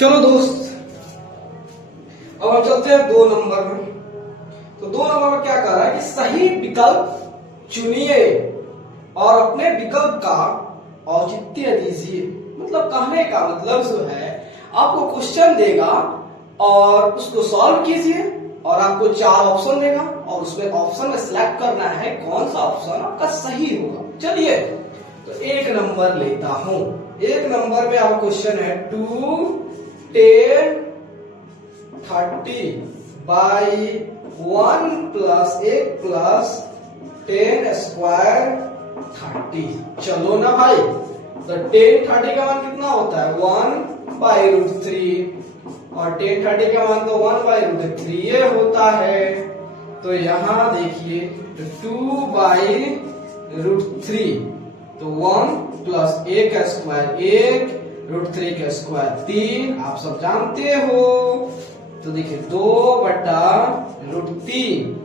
चलो दोस्त, अब हम चलते हैं 2 नंबर में। तो 2 नंबर में क्या कह रहा है कि सही विकल्प चुनिए और अपने विकल्प का औचित्य दीजिए। मतलब कहने का मतलब जो है, आपको क्वेश्चन देगा और उसको सॉल्व कीजिए और आपको 4 ऑप्शन देगा और उसमें ऑप्शन में सिलेक्ट करना है कौन सा ऑप्शन आपका सही होगा। चलिए तो 1 नंबर लेता हूं। 1 नंबर में आपका क्वेश्चन है 2 10 30 बाई 1 प्लस 1 प्लस 10 स्क्वायर 30। चलो ना भाई, तो 10 30 का मान कितना होता है 1/√3 और 10 30 का मान तो 1/√3 ये होता है। तो यहां देखिए 2/√3 तो 1 प्लस 1 का स्क्वायर 1 √3 का स्क्वायर 3 आप सब जानते हो। तो देखिए 2/√3।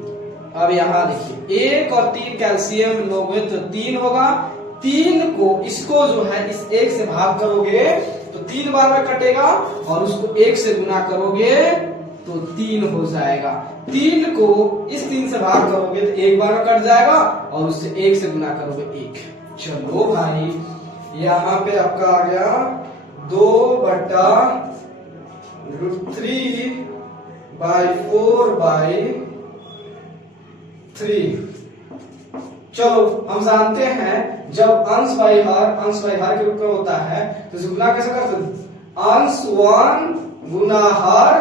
अब यहां देखिए 1 और 3 कैल्शियम लोगे तो 3 होगा। 3 को इसको जो है इस 1 से भाग करोगे तो 3 बार में कटेगा और उसको 1 से गुना करोगे तो 3 हो जाएगा। 3 को इस 3 से भाग करोगे तो 1 बार में कट जाएगा और उससे 1 से गुना करोगे 1। चलो भाई, यहां पे आपका आ गया 2/√3/4/3। चलो हम जानते हैं जब अंश बाई हर के रूप में होता है तो इसे गुना कैसे करते हैं, अंश 1 गुना हर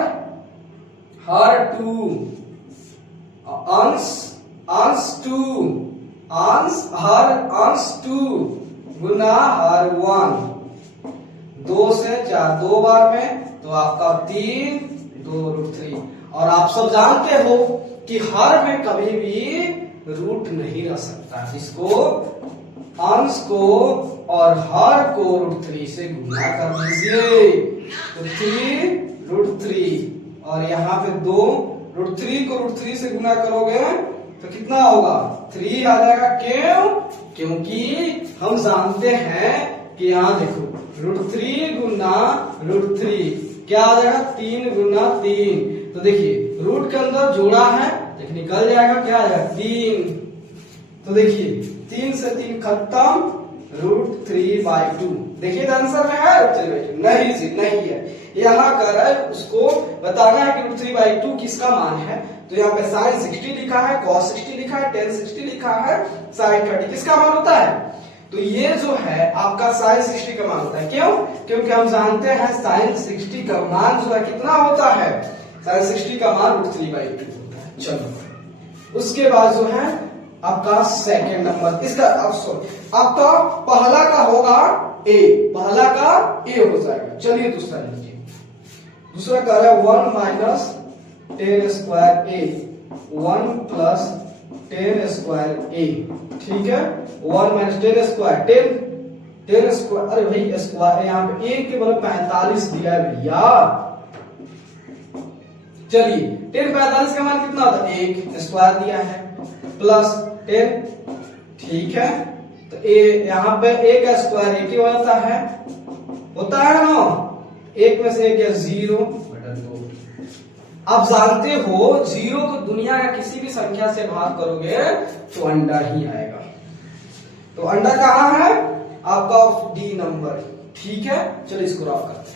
2 अंश 2 अंश 2 गुना हर 1। 2 से 4 2 बार में तो आपका 3 2√3। और आप सब जानते हो कि हर में कभी भी रूट नहीं रह सकता, इसको अंश को और हर को √3 से गुना कर दीजिए तो 3√3 और यहाँ पे 2√3 को √3 से गुना करोगे तो कितना होगा 3 आ जाएगा। क्यों? क्योंकि हम जानते हैं कि यहाँ देखो √3 गुना √3 क्या आ जाएगा 3 गुना 3। तो देखिए रूट के अंदर जोड़ा है तो निकल जाएगा, क्या आ जाएगा 3। तो देखिए 3 से 3 खत्म, √3/2। देखिए आंसर में है √3/2? नहीं जी, नहीं है। यहाँ कर है उसको बताना है कि √3/2 किसका मान है। तो यहाँ पे sin 60 लिखा है, cos 60 लिखा है, tan 60 लिखा है, sin 30 किसका मान होता है। तो ये जो है आपका sin 60 का मान होता है। क्यों? क्योंकि हम जानते हैं sin 60 का मान जो है कितना होता है, sin 60 का मान √3/2 होता है। चलो उसके बाद जो है आपका 2nd नंबर, इसका आपका पहला का होगा A, पहला का A हो जाएगा। चलिए दूसरा लीजिए। दूसरा कह रहा है 1 minus 10 square A 1 plus 10 square A। ठीक है, 1 माइनस 10 स्क्वायर 10 स्क्वायर, अरे भाई स्क्वायर यहाँ पे 1 के बराबर 45 दिया है भैया। चलिए 10 45 का मान कितना होता है 1 स्क्वायर दिया है प्लस 10। ठीक है, तो ए यहाँ पे 1 का स्क्वायर 1 ही होता है ना। 1 में से 1 है 0/2। आप जानते हो 0 को दुनिया का किसी भी संख्या से भाग करोगे तो अंडा ही आएगा। तो अंडा कहाँ है आपका D नंबर। ठीक है, चलो इसको रॉक करते हैं।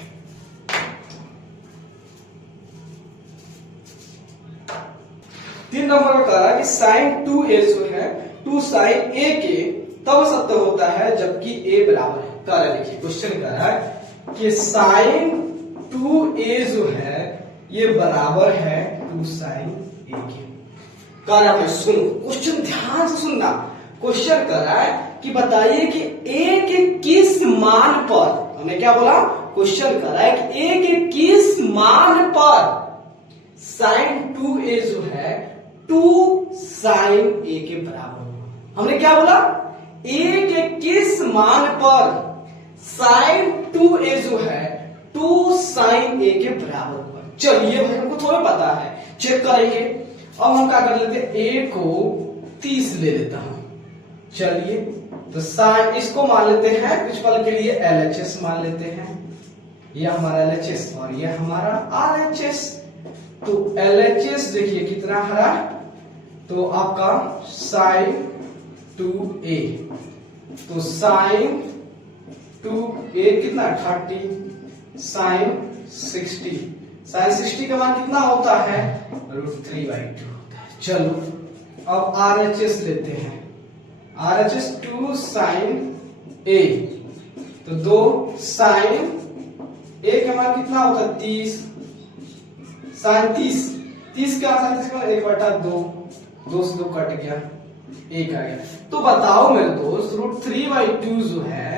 3 नंबर में कह रहा है कि sin 2a जो है 2 sin a के तब सत्य होता है जबकि a बराबर है। कह रहा है, देखिए क्वेश्चन कह रहा है कि sin 2a जो है ये बराबर है 2 sin a के। कह रहा है सुनो क्वेश्चन ध्यान से सुनना। क्वेश्चन कह रहा है कि बताइए कि a के किस मान पर, हमने क्या बोला, क्वेश्चन कह रहा है कि a के किस मान पर sin 2a जो है 2 sin a के बराबर होगा। हमने क्या बोला, a के किस मान पर sin 2a जो है 2 sin a के बराबर होगा। चलिए भाई हमको थोड़ा पता है, चेक करेंगे। अब हम क्या कर लेते हैं, a को 30 ले लेता हूं। चलिए तो साइन इसको मान लेते हैं कुछ पल के लिए LHS मान लेते हैं। ये हमारा LHS और ये हमारा RHS। तो LHS देखिए कितना हरा, तो आपका sin 2a, तो sin 2a कितना 30, sin 60, sin 60 का मान कितना होता है √3/2 होता है। चलो अब RHS लेते हैं, RHS 2 sin a, तो 2 sin a का मान कितना होता है 30, sin 30 का sin 30 का 1/2, 2 से 2 कट गया, 1 आ गया। तो बताओ मेरे दोस्त √3/2 जो है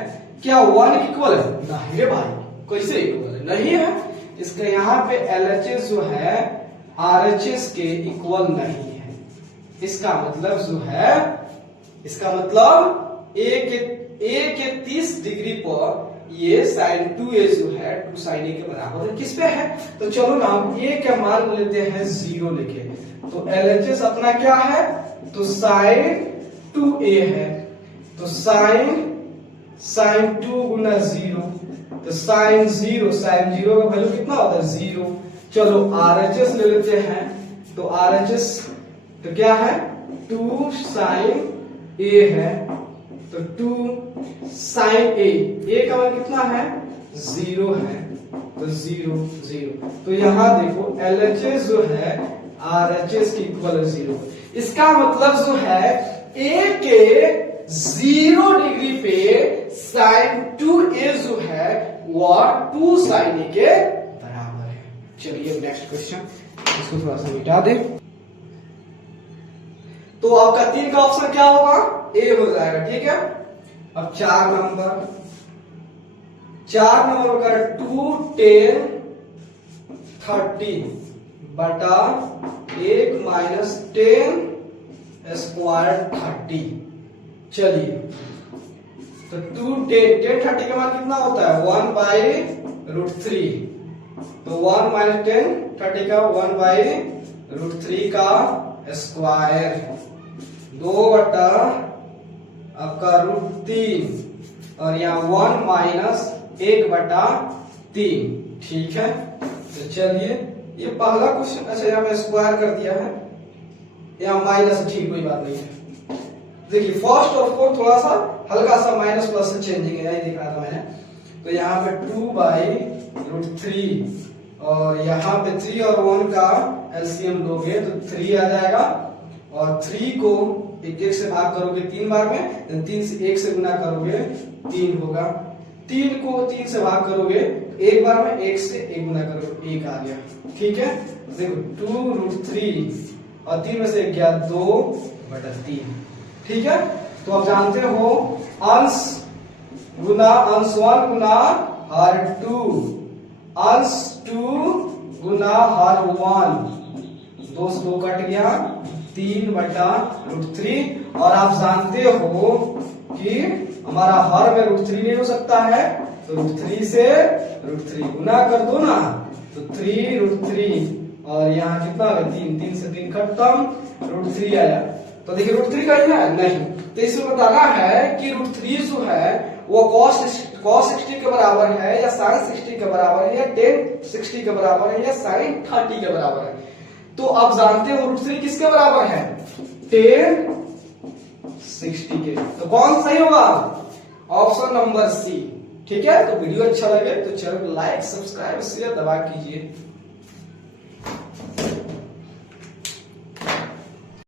क्या 1 इक्वल है? नहीं रे भाई, कैसे इक्वल है? नहीं है। इसका यहाँ पे LHS जो है RHS के इक्वल नहीं है। इसका मतलब जो है, इसका मतलब a के 30 डिग्री पर ये sin 2a जो है 2 sin a के बराबर है। किस पे है? तो चलो ना हम a का मान लेते हैं 0 लेके, तो LHS अपना क्या है? तो sin 2a है, तो sin 2 गुना 0, तो sin 0 का वैल्यू कितना होता है 0। चलो RHS ले लेते हैं, तो RHS तो क्या है 2 sin a है, तो 2 sin a का मान कितना है 0 है, तो 0। तो यहां देखो LHS जो है RHS की इक्वल 0। इसका मतलब जो है a के 0 डिग्री पे sin 2a जो है वह 2 sin a के बराबर है। चलिए नेक्स्ट क्वेश्चन, इसको थोड़ा सा मिटा दे। तो आपका 3 का ऑप्शन क्या होगा? ए हो जाएगा, ठीक है। अब 4 नंबर का 2 10 30 बटा 1 माइनस 10 स्क्वायर 30। चलिए तो 2 10 30 का मान कितना होता है 1/√3, तो 1 माइनस 10 30 का 1/√3 का स्क्वायर 2 बटा आपका √3 और यहाँ 1 माइनस 1/3, ठीक है। तो चलिए ये पहला क्वेश्चन, अच्छा यहाँ पे स्क्वायर कर दिया है, यहाँ माइनस, ठीक कोई बात नहीं है। देखिए फर्स्ट और फोर्थ थोड़ा सा हल्का सा माइनस प्लस से चेंजिंग है, यही दिख रहा था मैंने। तो यहाँ पे 2/√3 और यहाँ पे 3 और 1 का एलसीएम लोगे तो 3 आ जाएगा, और 3 को 1 से भाग करोगे 3 बार में, 3 से 1 से गुना करोगे 3 होगा, 3 को 3 से भाग करोगे 1 बार में, 1 से 1 गुना करोगे 1 आ गया, ठीक है। देखो 2√3 और 3 में से 1 गया 2/3, ठीक है। तो आप जानते हो अंश 1 गुना हर 2, अंश 2 गुना हर 1, 2 से 2 कट गया 3/√3। और आप जानते हो कि हमारा हर में √3 नहीं हो सकता है, तो √3 से √3 गुना कर दो ना, तो 3√3 और यहाँ कितना है 3 से 3 खत्म, √3 आया। तो देखिए √3 का ही है नहीं, तो इसमें बताना है कि √3 जो है वो cos 60 के बराबर है या sin 60 के बराबर है या tan 60 के बराबर है या sin 30 के बराबर है। तो आप जानते हो √3 किसके बराबर है tan 60 के, तो कौन सही होगा? ऑप्शन नंबर सी, ठीक है। तो वीडियो अच्छा लगे तो चैनल को लाइक सब्सक्राइब शेयर दबा कीजिए।